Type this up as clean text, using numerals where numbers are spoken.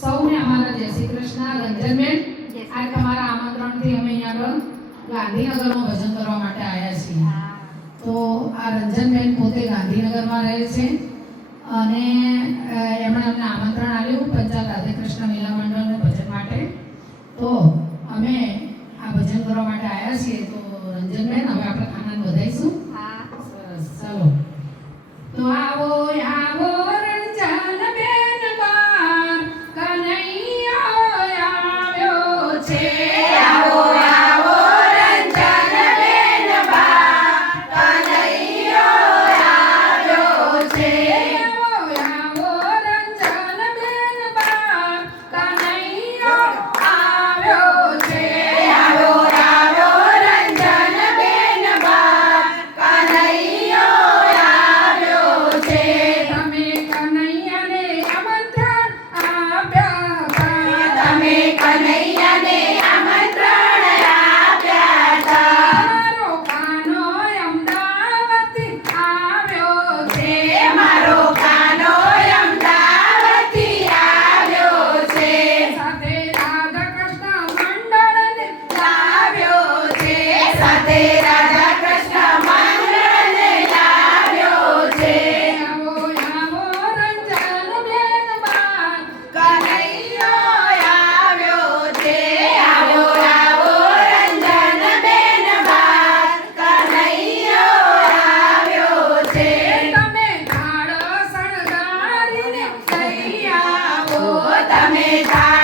સૌને અમારા જય શ્રી કૃષ્ણ. રંજનબેન, આ તમારા આમંત્રણથી અમે અહીંયા ગાંધીનગરમાં ભજન કરવા માટે આવ્યા છીએ. તો આ રંજનબેન પોતે ગાંધીનગરમાં રહે છે અને એમણે અમને આમંત્રણ આપ્યું પંચાલ રાધાકૃષ્ણ મહિલા મંડળના ભજન માટે. તો અમે આ ભજન કરવા માટે આવ્યા છીએ. તો રંજનબેન, હવે આપણે ખાનાને વધારીશું. સરસ, ચાલો. તો આવો આવો રંજનબેન બાર, કનૈયો આવ્યો છે. આવો આવો રંજનબેન બાર, કનૈયો આવ્યો છે. આવો આવો રંજનબેન બાર, કનૈયો આવ્યો છે. આવો આવો રંજનબેન બાર, કનૈયો આવ્યો છે. તમે કનૈયાને આમંત્રણ આપ્યા હતા. તમે કનૈયાને આમંત્રણ આપ્યા હતા. મારો કાનો અમદાવાદથી આવ્યો છે. મારો કાનો અમદાવાદથી આવ્યો છે. સાથે રાધાકૃષ્ણ મંડળને લાવ્યો છે. સાથે રાધા કૃષ્ણ મંડળને લાવ્યો છે. આવો આવો રંજનબેન બાર, કનૈયો આવ્યો છે. આવો આવો રંજનબેન બાર, કનૈયો આવ્યો છે. તમે ઝાડ શણગારીને લઈ આવો. તમે ઝાડ